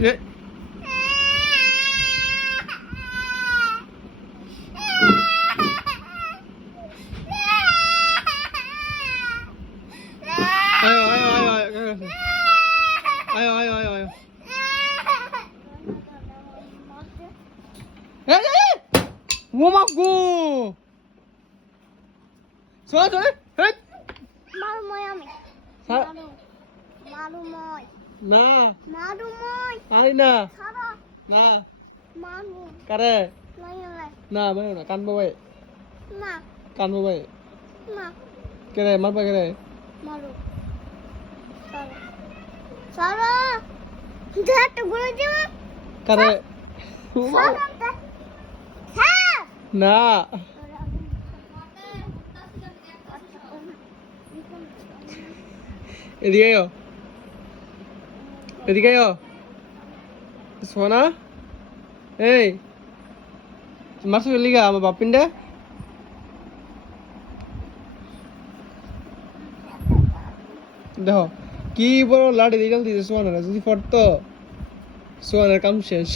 এ, আয়ো আয়ো আয়ো আয়ো আয়ো আয়ো আয়ো আয়ো এই এই ও মা গো চল চল হেই মারু মই আমি ছাড়। মারু মই না মারু মই পারি না ছাড়ো না মারু কারে নাই নাই না মানে না কানবো ভাই না কানবো ভাই না কেরে মারবা কেরে মারু ছাড়ো ছাড়ো দেখ গুলো দিব কারে ছাড়ো ছাড় না এদিকে আয় এদিকে আয় সোনা এই মাসু লিগা আমার বাপিন্ডা দেখো কি বড় লাঠি দিগাল দিছে সোনারা যদি ফটতো সোনার কাম শেষ